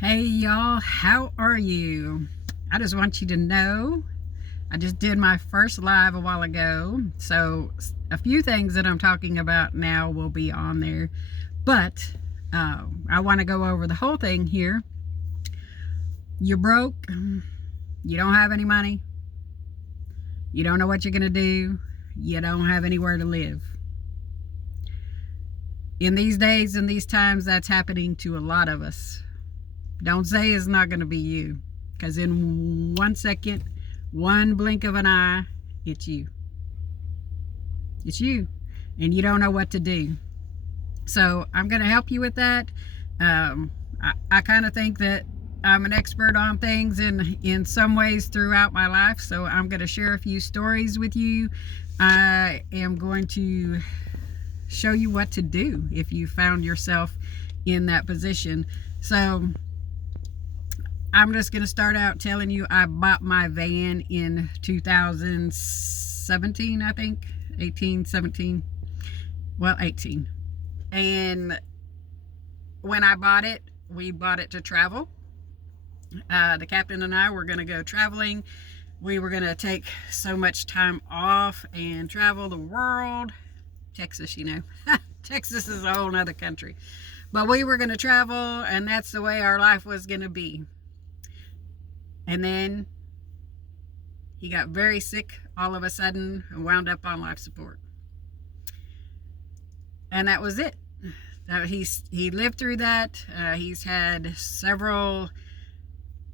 Hey y'all, how are you? I just want you to know I just did my first live a while ago, so a few things that I'm talking about now will be on there, but I want to go over the whole thing here. You're broke, you don't have any money, you don't know what you're going to do, you don't have anywhere to live. In these days and these times, that's happening to a lot of us. Don't say it's not going to be you, because in 1 second, one blink of an eye, it's you. It's you, and you don't know what to do. So I'm going to help you with that. I kind of think that I'm an expert on things in some ways throughout my life, so I'm going to share a few stories with you. I am going to show you what to do if you found yourself in that position. So I'm just going to start out telling you I bought my van in 2017, I think. 18, 17. Well, 18. And when I bought it, we bought it to travel. The captain and I were going to go traveling. We were going to take so much time off and travel the world. Texas, you know. Texas is a whole nother country. But we were going to travel, and that's the way our life was going to be. And then he got very sick all of a sudden and wound up on life support. And that was it. He lived through that. He's had several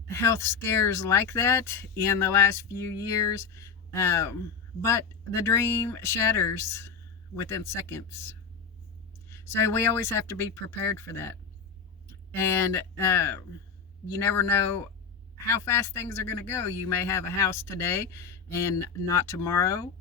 health scares like that in the last few years. But the dream shatters within seconds. So we always have to be prepared for that. And you never know how fast things are going to go. You may have a house today and not tomorrow.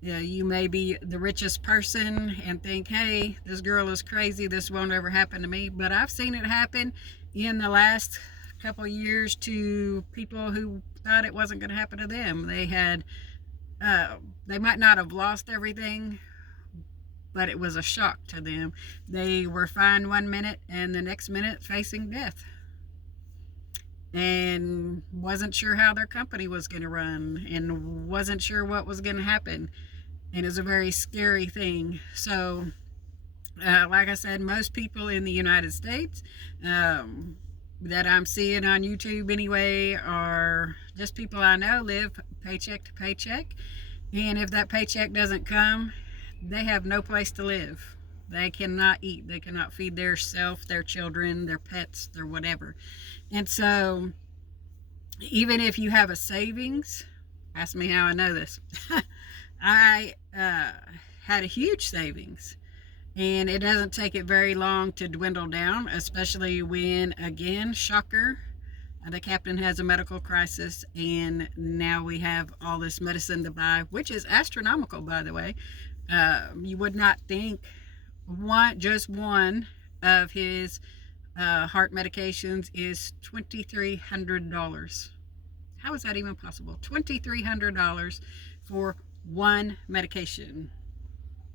You may be the richest person and think, hey, this girl is crazy, this won't ever happen to me. But I've seen it happen in the last couple of years to people who thought it wasn't going to happen to them. They might not have lost everything, but it was a shock to them. They were fine 1 minute and the next minute facing death, and wasn't sure how their company was going to run and wasn't sure what was going to happen. And it's a very scary thing. So like I said, most people in the United States that I'm seeing on YouTube anyway are just people I know live paycheck to paycheck. And if that paycheck doesn't come, they have no place to live. They cannot eat. They cannot feed their self, their children, their pets, their whatever. And so even if you have a savings, ask me how I know this. I had a huge savings, and it doesn't take it very long to dwindle down, especially when, again, shocker, the captain has a medical crisis, and now we have all this medicine to buy, which is astronomical, by the way. You would not think just one of his heart medications is $2,300. How is that even possible? $2,300 for one medication.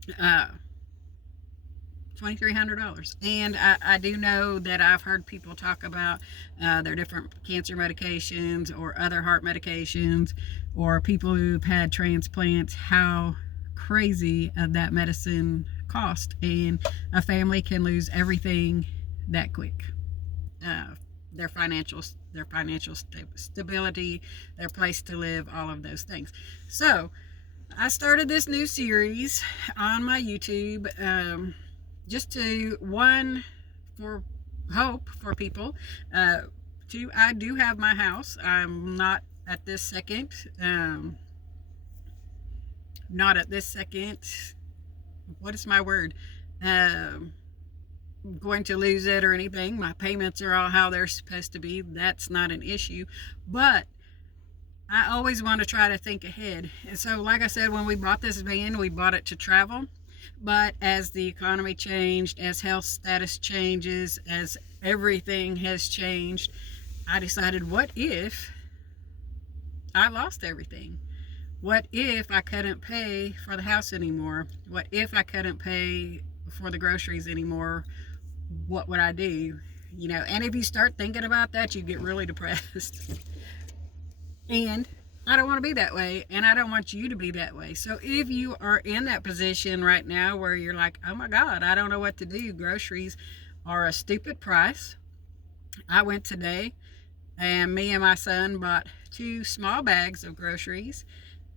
$2,300. And I do know that I've heard people talk about their different cancer medications or other heart medications, or people who've had transplants, how crazy that medicine cost, and a family can lose everything that quick. Their financial stability, their place to live, all of those things. So I started this new series on my YouTube, just to, one, for hope for people. Two, I do have my house. I'm not at this second. Not at this second. What is my word? Going to lose it or anything. My payments are all how they're supposed to be. That's not an issue. But I always want to try to think ahead. And so, like I said, when we bought this van, we bought it to travel. But as the economy changed, as health status changes, as everything has changed, I decided, what if I lost everything? What if I couldn't pay for the house anymore? What if I couldn't pay for the groceries anymore? What would I do? And if you start thinking about that, you get really depressed. And I don't want to be that way, and I don't want you to be that way. So if you are in that position right now where you're like, oh my God, I don't know what to do, groceries are a stupid price. I went today and me and my son bought 2 small bags of groceries,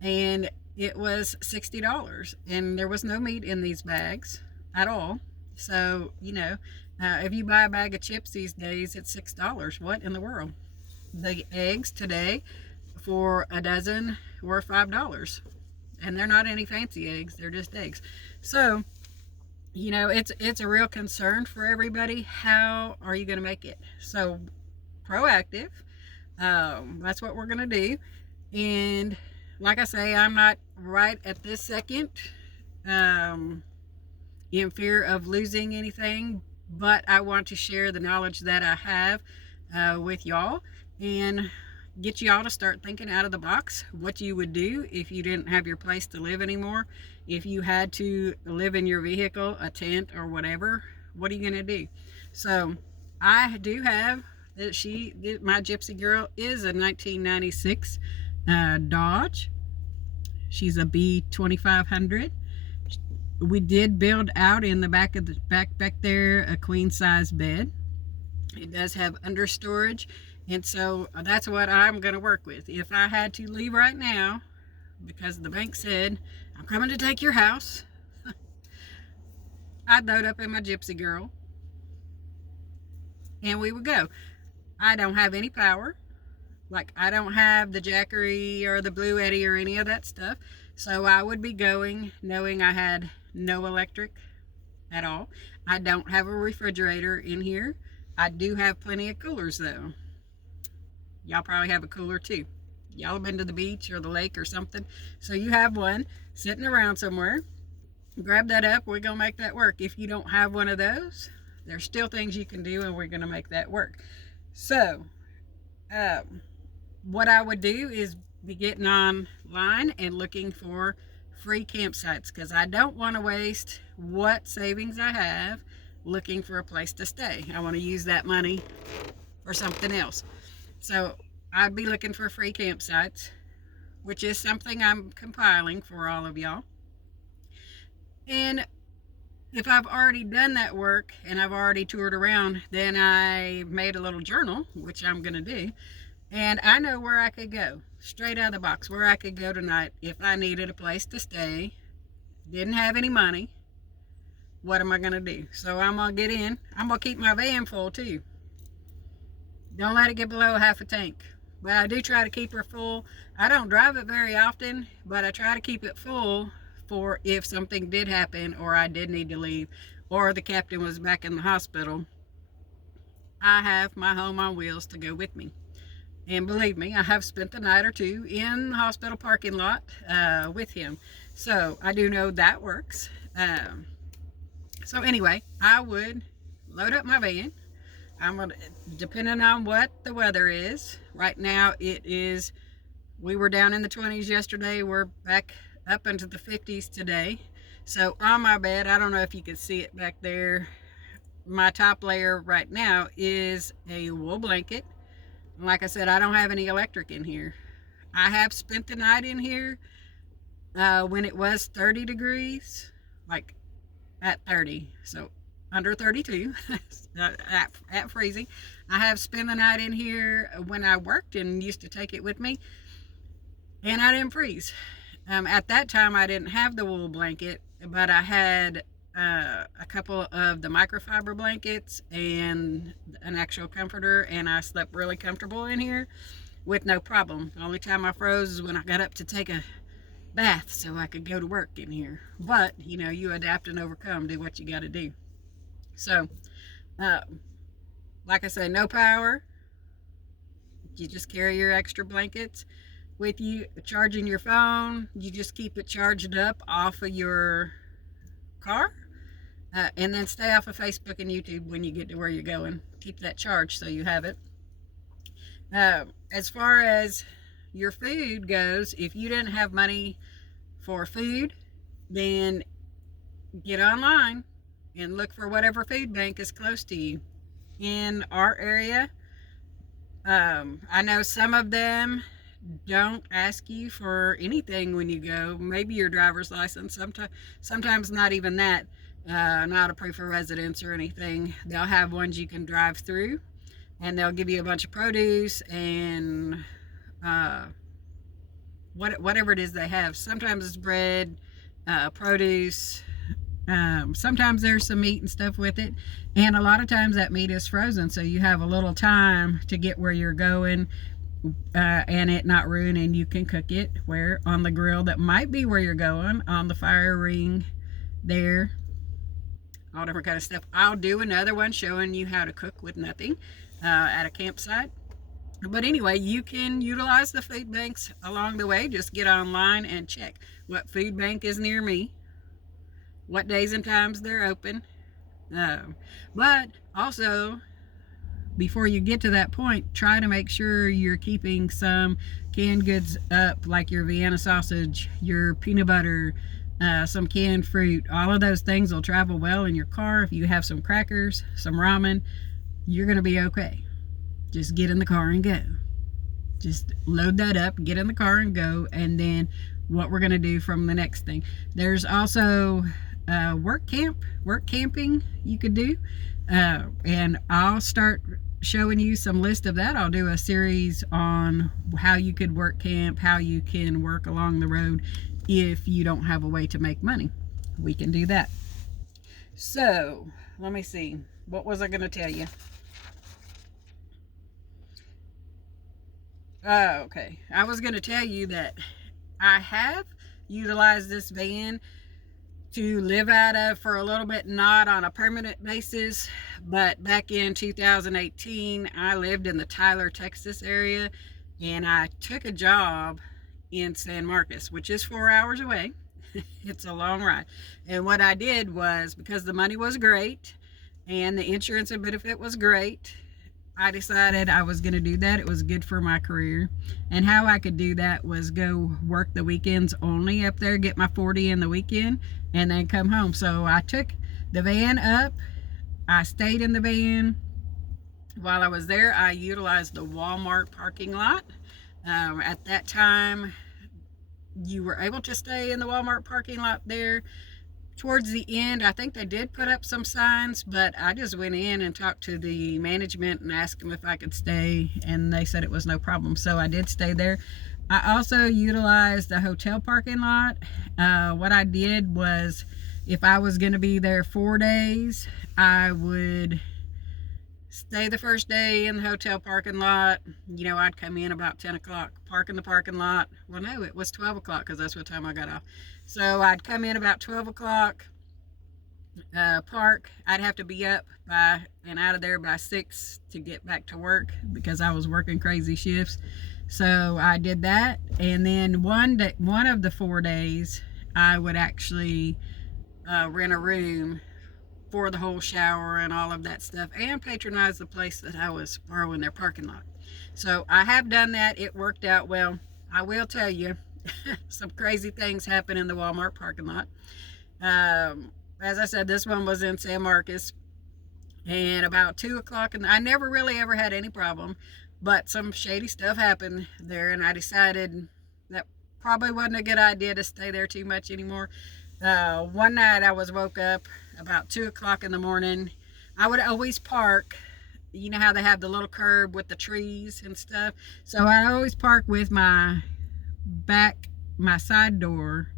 and it was $60, and there was no meat in these bags at all. So, if you buy a bag of chips these days, it's $6. What in the world? The eggs today for a dozen were $5, and they're not any fancy eggs, they're just eggs. So, it's a real concern for everybody. How are you going to make it? So, proactive. That's what we're going to do. And like I say, I'm not right at this second in fear of losing anything, but I want to share the knowledge that I have with y'all and get y'all to start thinking out of the box what you would do if you didn't have your place to live anymore. If you had to live in your vehicle, a tent or whatever, what are you going to do? So I do have my Gypsy Girl is a 1996 Dodge. She's a B2500. We did build out in the back there a queen size bed. It does have under storage, and so that's what I'm going to work with. If I had to leave right now because the bank said I'm coming to take your house, I'd load up in my Gypsy Girl and we would go. I don't have any power. Like, I don't have the Jackery or the Bluetti or any of that stuff. So I would be going knowing I had no electric at all. I don't have a refrigerator in here. I do have plenty of coolers though. Y'all probably have a cooler too. Y'all have been to the beach or the lake or something. So you have one sitting around somewhere. Grab that up. We're going to make that work. If you don't have one of those, there's still things you can do, and we're going to make that work. So, what I would do is be getting online and looking for free campsites, because I don't want to waste what savings I have looking for a place to stay. I want to use that money for something else. So I'd be looking for free campsites, which is something I'm compiling for all of y'all. And if I've already done that work and I've already toured around, then I made a little journal, which I'm going to do. And I know where I could go, straight out of the box, where I could go tonight if I needed a place to stay, didn't have any money. What am I going to do? So I'm going to get in. I'm going to keep my van full too. Don't let it get below half a tank. But I do try to keep her full. I don't drive it very often, but I try to keep it full for if something did happen or I did need to leave or the captain was back in the hospital. I have my home on wheels to go with me. And believe me, I have spent the night or two in the hospital parking lot with him. So I do know that works. So anyway, I would load up my van. I'm gonna, depending on what the weather is. Right now we were down in the 20s yesterday. We're back up into the 50s today. So on my bed, I don't know if you can see it back there, my top layer right now is a wool blanket. Like I said, I don't have any electric in here. I have spent the night in here when it was 30 degrees, like at 30, so under 32 at freezing. I have spent the night in here when I worked and used to take it with me, and I didn't freeze. At that time I didn't have the wool blanket, but I had a couple of the microfiber blankets and an actual comforter, and I slept really comfortable in here with no problem. The only time I froze is when I got up to take a bath so I could go to work in here. But you adapt and overcome, do what you got to do. So like I say, no power. You just carry your extra blankets with you. Charging your phone, you just keep it charged up off of your car, and then stay off of Facebook and YouTube when you get to where you're going. Keep that charged so you have it. As far as your food goes, if you didn't have money for food, then get online and look for whatever food bank is close to you. in our area. I know some of them don't ask you for anything when you go. Maybe your driver's license. Sometimes not even that. Not a proof of residence or anything. They'll have ones you can drive through, and they'll give you a bunch of produce and uh, whatever it is they have. Sometimes it's bread, produce. Sometimes there's some meat and stuff with it, and a lot of times that meat is frozen, so you have a little time to get where you're going, and it not ruin, and you can cook it where on the grill that might be where you're going, on the fire ring there, all different kind of stuff. I'll do another one showing you how to cook with nothing at a campsite. But anyway, you can utilize the food banks along the way. Just get online and check what food bank is near me, what days and times they're open. But also, before you get to that point, try to make sure you're keeping some canned goods up, like your Vienna sausage, your peanut butter, some canned fruit. All of those things will travel well in your car. If you have some crackers, some ramen, you're going to be okay. Just get in the car and go. Just load that up, get in the car and go. And then what we're going to do from the next thing. There's also work camping you could do. And I'll start showing you some list of that. I'll do a series on how you could work camp, how you can work along the road if you don't have a way to make money. We can do that. So, let me see. What was I going to tell you? Oh, okay. I was going to tell you that I have utilized this van to live out of for a little bit, not on a permanent basis, but back in 2018, I lived in the Tyler, Texas area, and I took a job in San Marcos, which is 4 hours away. It's a long ride. And what I did was, because the money was great and the insurance and benefit was great, I decided I was going to do that. It was good for my career. And how I could do that was go work the weekends only up there, get my 40 in the weekend, and then come home. So I took the van up. I stayed in the van. While I was there, I utilized the Walmart parking lot. At that time, you were able to stay in the Walmart parking lot there. Towards the end, I think they did put up some signs, but I just went in and talked to the management and asked them if I could stay, and they said it was no problem. So I did stay there. I also utilized the hotel parking lot. What I did was, if I was going to be there 4 days, I would stay the first day in the hotel parking lot. You know, I'd come in about 10 o'clock, park in the parking lot. Well, no, it was 12 o'clock because that's what time I got off. So I'd come in about 12 o'clock, park. I'd have to be up by and out of there by 6 to get back to work because I was working crazy shifts. So I did that, and then one of the 4 days, I would actually rent a room for the whole shower and all of that stuff, and patronize the place that I was borrowing their parking lot. So I have done that. It worked out well. I will tell you, some crazy things happen in the Walmart parking lot. As I said, this one was in San Marcos, and about 2 o'clock, and I never really ever had any problem, but some shady stuff happened there, and I decided that probably wasn't a good idea to stay there too much anymore. One night I was woke up about 2 o'clock in the morning. I would always park, you know how they have the little curb with the trees and stuff, so I always park with my side door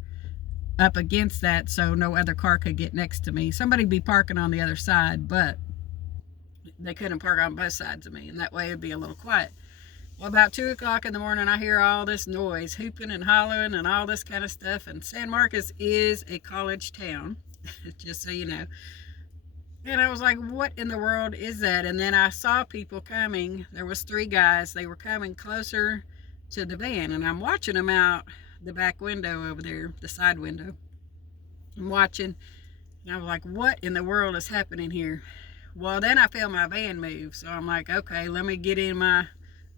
up against that, so no other car could get next to me. Somebody'd be parking on the other side, but they couldn't park on both sides of me, and that way it'd be a little quiet. Well, about 2 o'clock in the morning, I hear all this noise, hooping and hollering and all this kind of stuff. And San Marcos is a college town, just so you know. And I was like, what in the world is that? And then I saw people coming. There was 3 guys. They were coming closer to the van, and I'm watching them out the back window over there, the side window. I'm watching, and I was like, what in the world is happening here? Well, then I felt my van move, so I'm like, okay, let me get in my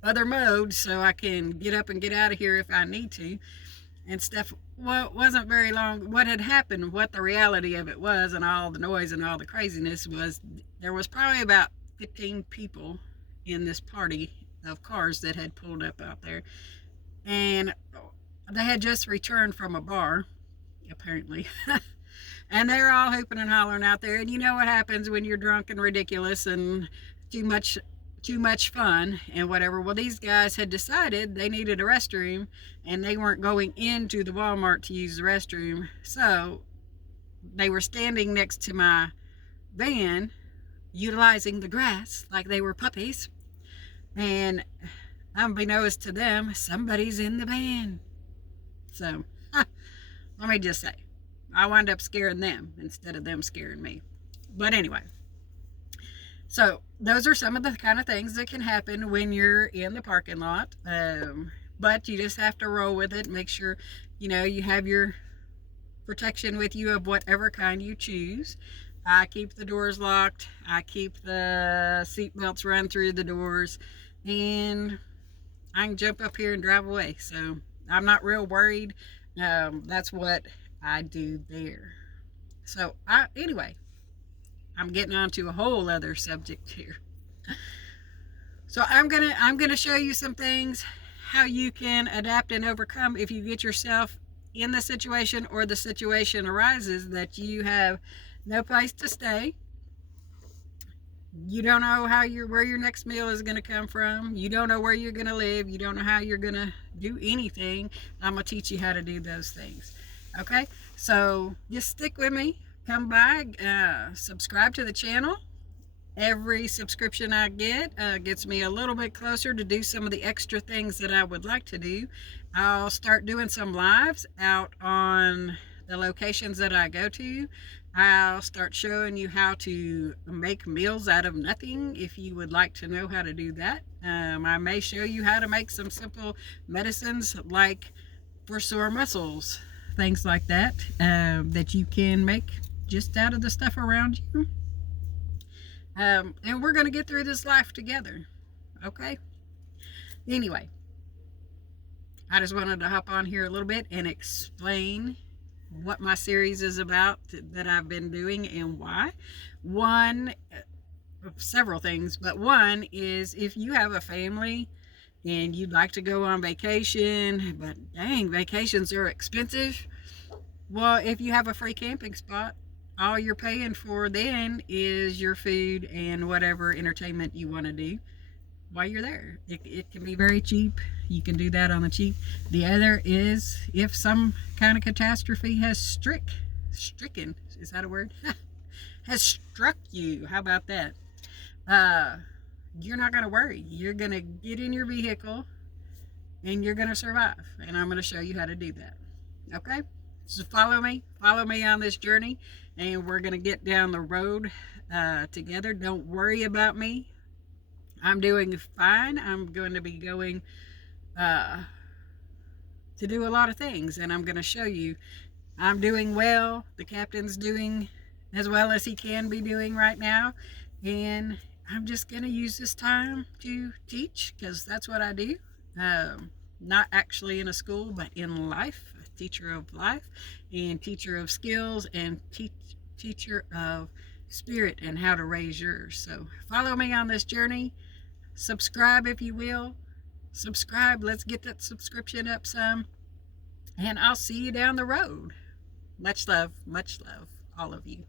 other mode so I can get up and get out of here if I need to and stuff. Well, it wasn't very long. What had happened, what the reality of it was, and all the noise and all the craziness was, there was probably about 15 people in this party of cars that had pulled up out there. And they had just returned from a bar, apparently. And they're all hooping and hollering out there. And you know what happens when you're drunk and ridiculous and too much fun and whatever. Well, these guys had decided they needed a restroom, and they weren't going into the Walmart to use the restroom. So they were standing next to my van, utilizing the grass like they were puppies. And unbeknownst to them, somebody's in the van. So let me just say, I wound up scaring them instead of them scaring me. But anyway, so those are some of the kind of things that can happen when you're in the parking lot. But you just have to roll with it. Make sure, you have your protection with you of whatever kind you choose. I keep the doors locked. I keep the seat belts run through the doors. And I can jump up here and drive away. So I'm not real worried. That's what I do there. So anyway, I'm getting on to a whole other subject here. So I'm gonna show you some things how you can adapt and overcome if you get yourself in the situation, or the situation arises that you have no place to stay. You don't know where your next meal is going to come from. You don't know where you're going to live. You don't know how you're going to do anything. I'm going to teach you how to do those things. Okay, so just stick with me. Come by, subscribe to the channel. Every subscription I get gets me a little bit closer to do some of the extra things that I would like to do. I'll start doing some lives out on the locations that I go to. I'll start showing you how to make meals out of nothing if you would like to know how to do that. I may show you how to make some simple medicines like for sore muscles, things like that, that you can make just out of the stuff around you. And we're going to get through this life together, okay? Anyway, I just wanted to hop on here a little bit and explain what my series is about that I've been doing and why. Several things, but one is if you have a family and you'd like to go on vacation, but dang, vacations are expensive. Well, if you have a free camping spot, all you're paying for then is your food and whatever entertainment you want to do while you're there. It can be very cheap. You can do that on the cheap. The other is if some kind of catastrophe has stricken, is that a word? Has struck you. How about that? You're not going to worry. You're going to get in your vehicle and you're going to survive. And I'm going to show you how to do that. Okay? So follow me on this journey, and we're going to get down the road together. Don't worry about me. I'm doing fine. I'm going to be going to do a lot of things, and I'm going to show you I'm doing well. The captain's doing as well as he can be doing right now, and I'm just going to use this time to teach, because that's what I do. Not actually in a school, but in life. A teacher of life and teacher of skills and teacher of spirit and how to raise yours. So follow me on this journey. Subscribe if you will. Subscribe. Let's get that subscription up some. And I'll see you down the road. Much love, all of you.